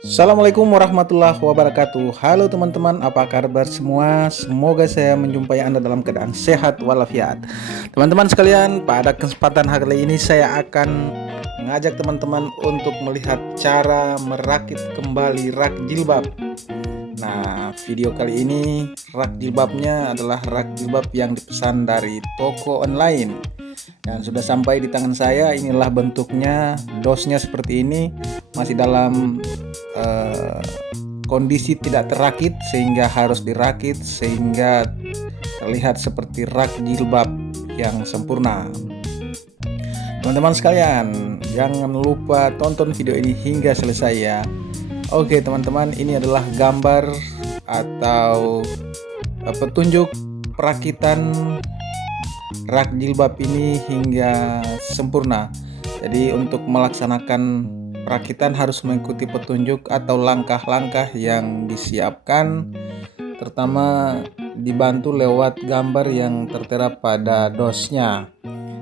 Assalamualaikum warahmatullahi wabarakatuh. Halo teman-teman, apa kabar semua? Semoga saya menjumpai Anda dalam keadaan sehat walafiat. Teman-teman sekalian, pada kesempatan hari ini saya akan mengajak teman-teman untuk melihat cara merakit kembali rak jilbab. Nah, video kali ini rak jilbabnya adalah rak jilbab yang dipesan dari toko online dan sudah sampai di tangan saya. Inilah bentuknya, dosnya seperti ini, masih dalam kondisi tidak terrakit sehingga harus dirakit sehingga terlihat seperti rak jilbab yang sempurna. Teman-teman sekalian, jangan lupa tonton video ini hingga selesai ya. Oke teman-teman, ini adalah gambar atau petunjuk perakitan rak jilbab ini hingga sempurna. Jadi untuk melaksanakan perakitan harus mengikuti petunjuk atau langkah-langkah yang disiapkan, terutama dibantu lewat gambar yang tertera pada dosnya.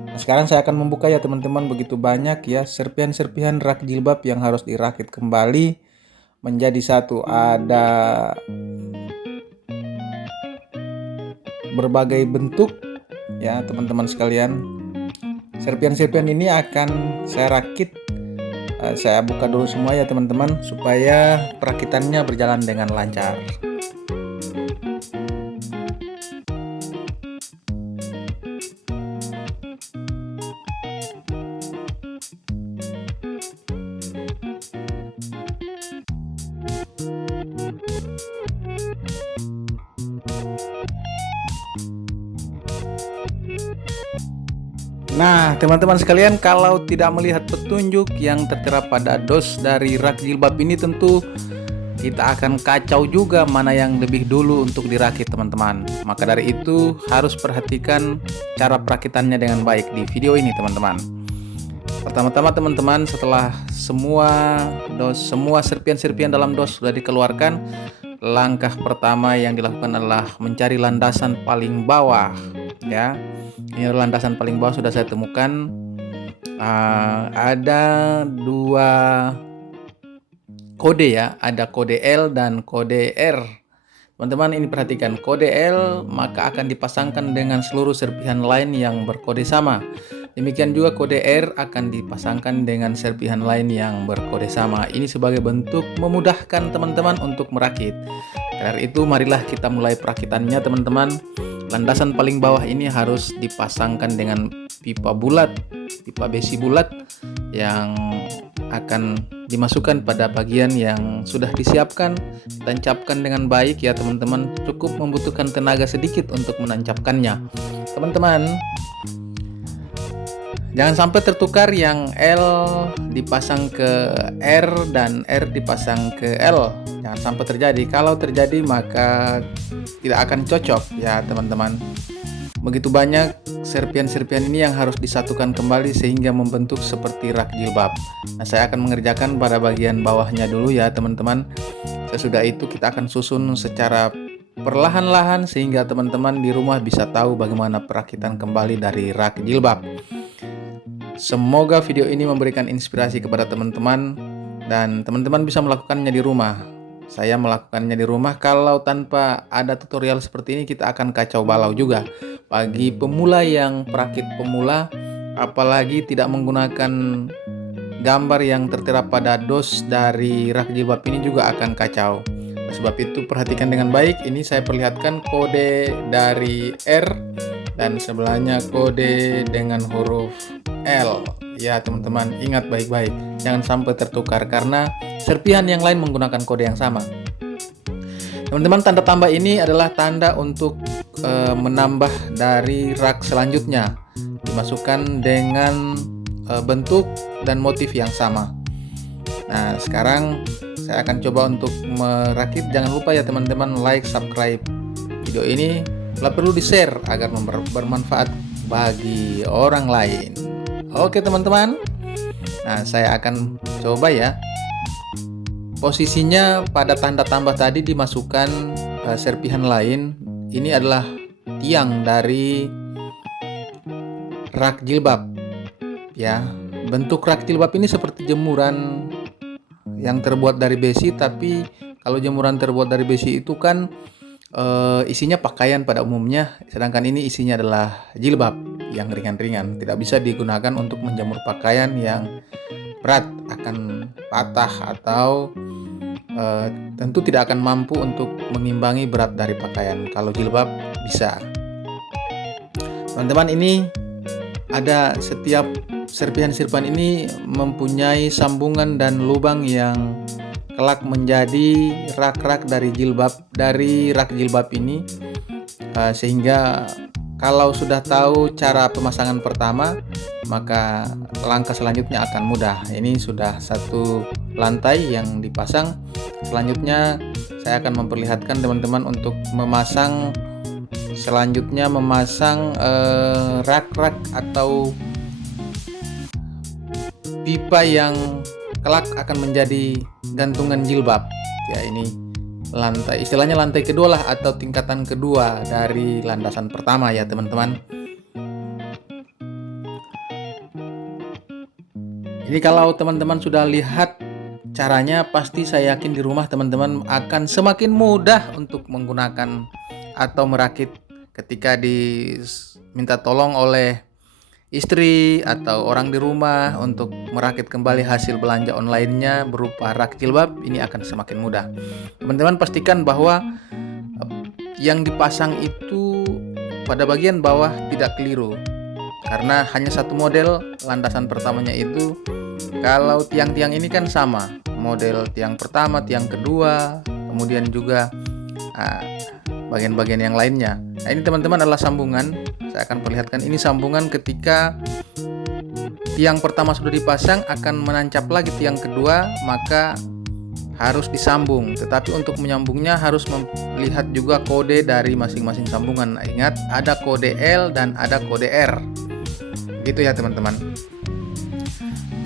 Nah, sekarang saya akan membuka ya teman-teman. Begitu banyak ya serpihan-serpihan rak jilbab yang harus dirakit kembali menjadi satu. Ada berbagai bentuk ya teman-teman sekalian. Serpihan-serpihan ini akan saya rakit. Saya buka dulu semua ya teman-teman supaya perakitannya berjalan dengan lancar. Nah, teman-teman sekalian, kalau tidak melihat petunjuk yang tertera pada dos dari rak jilbab ini, tentu kita akan kacau juga mana yang lebih dulu untuk dirakit teman-teman. Maka dari itu harus perhatikan cara perakitannya dengan baik di video ini teman-teman. Pertama-tama teman-teman, setelah semua serpihan-serpihan dalam dos sudah dikeluarkan, langkah pertama yang dilakukan adalah mencari landasan paling bawah ya. Ini landasan paling bawah sudah saya temukan. Ada dua kode ya, ada kode L dan kode R. Teman-teman ini perhatikan, kode L maka akan dipasangkan dengan seluruh serpihan lain yang berkode sama. Demikian juga kode R akan dipasangkan dengan serpihan lain yang berkode sama. Ini sebagai bentuk memudahkan teman-teman untuk merakit. Karena itu marilah kita mulai perakitannya teman-teman. Landasan paling bawah ini harus dipasangkan dengan pipa bulat, pipa besi bulat yang akan dimasukkan pada bagian yang sudah disiapkan. Tancapkan dengan baik ya teman-teman. Cukup membutuhkan tenaga sedikit untuk menancapkannya. Teman-teman, jangan sampai tertukar yang L dipasang ke R dan R dipasang ke L. Jangan sampai terjadi. Kalau terjadi maka tidak akan cocok ya teman-teman. Begitu banyak serpihan-serpihan ini yang harus disatukan kembali sehingga membentuk seperti rak jilbab. Nah, saya akan mengerjakan pada bagian bawahnya dulu ya teman-teman. Sesudah itu kita akan susun secara perlahan-lahan sehingga teman-teman di rumah bisa tahu bagaimana perakitan kembali dari rak jilbab. Semoga video ini memberikan inspirasi kepada teman-teman dan teman-teman bisa melakukannya di rumah. Saya melakukannya di rumah. Kalau tanpa ada tutorial seperti ini kita akan kacau balau juga. Bagi pemula yang perakit pemula, apalagi tidak menggunakan gambar yang tertera pada dos dari rak jilbab ini juga akan kacau. Sebab itu perhatikan dengan baik. Ini saya perlihatkan kode dari R dan sebelahnya kode dengan huruf L. Ya teman-teman, ingat baik-baik. Jangan sampai tertukar karena serpihan yang lain menggunakan kode yang sama. Teman-teman, tanda tambah ini adalah tanda untuk menambah dari rak selanjutnya. Dimasukkan dengan bentuk dan motif yang sama. Nah, sekarang saya akan coba untuk merakit. Jangan lupa ya teman-teman, like, subscribe video ini. Bila perlu di-share agar bermanfaat bagi orang lain. Oke teman-teman. Nah, saya akan coba ya. Posisinya pada tanda tambah tadi dimasukkan serpihan lain. Ini adalah tiang dari rak jilbab. Ya, bentuk rak jilbab ini seperti jemuran yang terbuat dari besi, tapi kalau jemuran terbuat dari besi itu kan isinya pakaian pada umumnya, sedangkan ini isinya adalah jilbab yang ringan-ringan. Tidak bisa digunakan untuk menjemur pakaian yang berat, akan patah atau tentu tidak akan mampu untuk mengimbangi berat dari pakaian. Kalau jilbab bisa. Teman-teman, ini ada setiap serpihan-serpihan ini mempunyai sambungan dan lubang yang kelak menjadi rak-rak dari rak jilbab ini, sehingga kalau sudah tahu cara pemasangan pertama, maka langkah selanjutnya akan mudah. Ini sudah satu lantai yang dipasang. Selanjutnya saya akan memperlihatkan teman-teman untuk memasang rak-rak atau pipa yang kelak akan menjadi gantungan jilbab. Ya, ini lantai, istilahnya lantai kedua lah, atau tingkatan kedua dari landasan pertama ya teman-teman. Ini kalau teman-teman sudah lihat caranya, pasti saya yakin di rumah teman-teman akan semakin mudah untuk menggunakan atau merakit ketika diminta tolong oleh istri atau orang di rumah untuk merakit kembali hasil belanja online-nya berupa rak jilbab. Ini akan semakin mudah. Teman-teman pastikan bahwa yang dipasang itu pada bagian bawah tidak keliru, karena hanya satu model landasan pertamanya itu. Kalau tiang-tiang ini kan sama model, tiang pertama, tiang kedua, kemudian juga bagian-bagian yang lainnya. Nah, ini teman-teman adalah sambungan. Saya akan perlihatkan ini sambungan ketika tiang pertama sudah dipasang, akan menancap lagi tiang kedua, maka harus disambung. Tetapi untuk menyambungnya harus melihat juga kode dari masing-masing sambungan. Ingat, ada kode L dan ada kode R. Gitu ya teman-teman.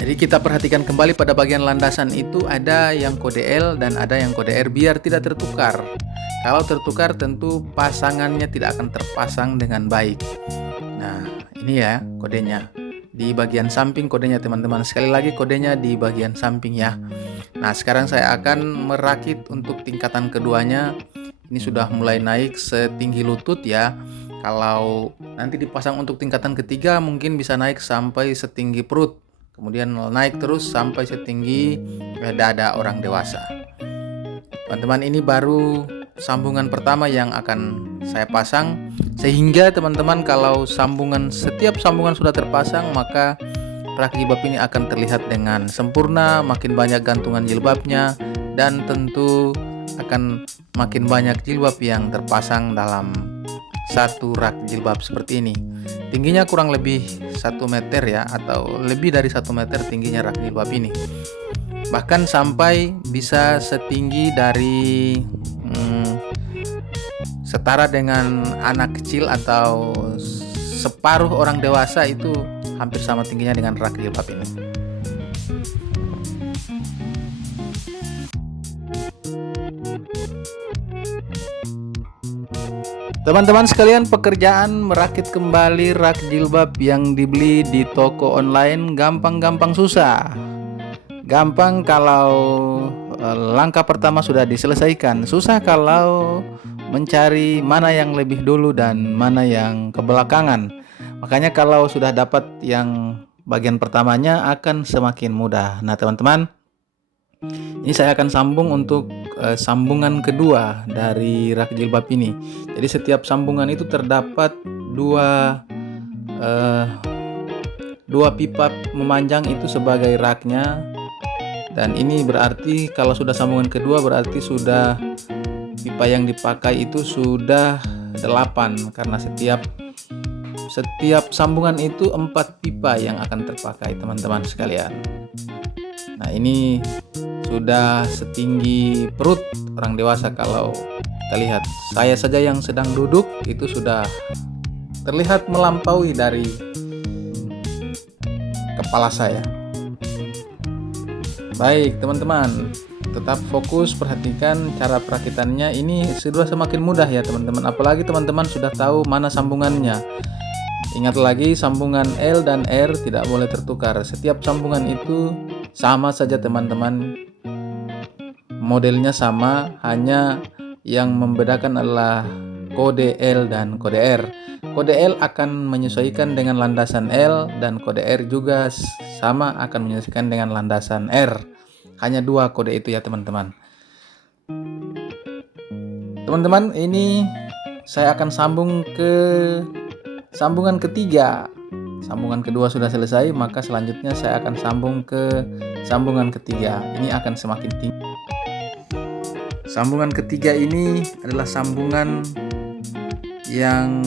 Jadi kita perhatikan kembali pada bagian landasan itu ada yang kode L dan ada yang kode R biar tidak tertukar. Kalau tertukar tentu pasangannya tidak akan terpasang dengan baik. Nah, ini ya kodenya. Di bagian samping kodenya teman-teman. Sekali lagi kodenya di bagian samping ya. Nah, sekarang saya akan merakit untuk tingkatan keduanya. Ini sudah mulai naik setinggi lutut ya. Kalau nanti dipasang untuk tingkatan ketiga mungkin bisa naik sampai setinggi perut. Kemudian naik terus sampai setinggi dada orang dewasa. Teman-teman, ini baru sambungan pertama yang akan saya pasang, sehingga teman-teman kalau setiap sambungan sudah terpasang, maka rak jilbab ini akan terlihat dengan sempurna, makin banyak gantungan jilbabnya, dan tentu akan makin banyak jilbab yang terpasang dalam satu rak jilbab seperti ini. Tingginya kurang lebih 1 meter ya, atau lebih dari 1 meter tingginya rak jilbab ini. Bahkan sampai bisa setinggi dari setara dengan anak kecil atau separuh orang dewasa, itu hampir sama tingginya dengan rak jilbab ini. Teman-teman sekalian, pekerjaan merakit kembali rak jilbab yang dibeli di toko online gampang-gampang susah. Gampang kalau langkah pertama sudah diselesaikan. Susah kalau mencari mana yang lebih dulu dan mana yang kebelakangan. Makanya kalau sudah dapat yang bagian pertamanya akan semakin mudah. Nah teman-teman, ini saya akan sambung untuk sambungan kedua dari rak jilbab ini. Jadi setiap sambungan itu terdapat dua pipa memanjang itu sebagai raknya. Dan ini berarti kalau sudah sambungan kedua berarti sudah pipa yang dipakai itu sudah 8, karena setiap sambungan itu 4 pipa yang akan terpakai teman-teman sekalian. Nah ini sudah setinggi perut orang dewasa. Kalau kita lihat, saya saja yang sedang duduk itu sudah terlihat melampaui dari kepala saya. Baik teman-teman, tetap fokus perhatikan cara perakitannya. Ini sudah semakin mudah ya teman-teman, apalagi teman-teman sudah tahu mana sambungannya. Ingat lagi, sambungan L dan R tidak boleh tertukar. Setiap sambungan itu sama saja teman-teman modelnya sama, hanya yang membedakan adalah kode L dan kode R. Kode L akan menyesuaikan dengan landasan L, dan kode R juga sama akan menyesuaikan dengan landasan R. Hanya dua kode itu ya teman-teman. Teman-teman, ini saya akan sambung ke sambungan ketiga. Sambungan kedua sudah selesai, maka selanjutnya saya akan sambung ke sambungan ketiga. Ini akan semakin tinggi. Sambungan ketiga ini adalah sambungan yang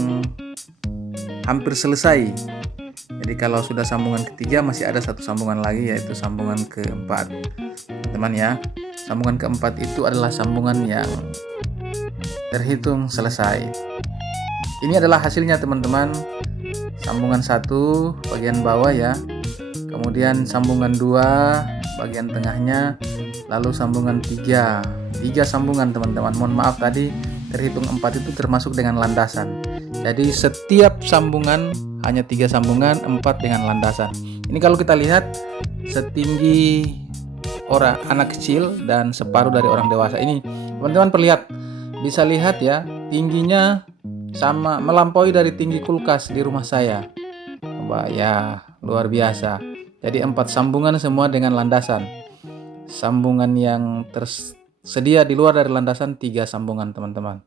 hampir selesai. Jadi kalau sudah sambungan ketiga, masih ada satu sambungan lagi, yaitu sambungan keempat. Teman-teman ya, sambungan keempat itu adalah sambungan yang terhitung selesai. Ini adalah hasilnya teman-teman. Sambungan 1 bagian bawah ya, kemudian sambungan 2 bagian tengahnya, lalu sambungan 3 sambungan teman-teman. Mohon maaf tadi terhitung 4 itu termasuk dengan landasan. Jadi setiap sambungan hanya 3 sambungan, 4 dengan landasan. Ini kalau kita lihat setinggi orang anak kecil dan separuh dari orang dewasa. Ini teman-teman bisa lihat ya, tingginya sama melampaui dari tinggi kulkas di rumah saya. Coba ya, luar biasa. Jadi 4 sambungan semua dengan landasan. Sambungan yang tersedia di luar dari landasan 3 sambungan teman-teman.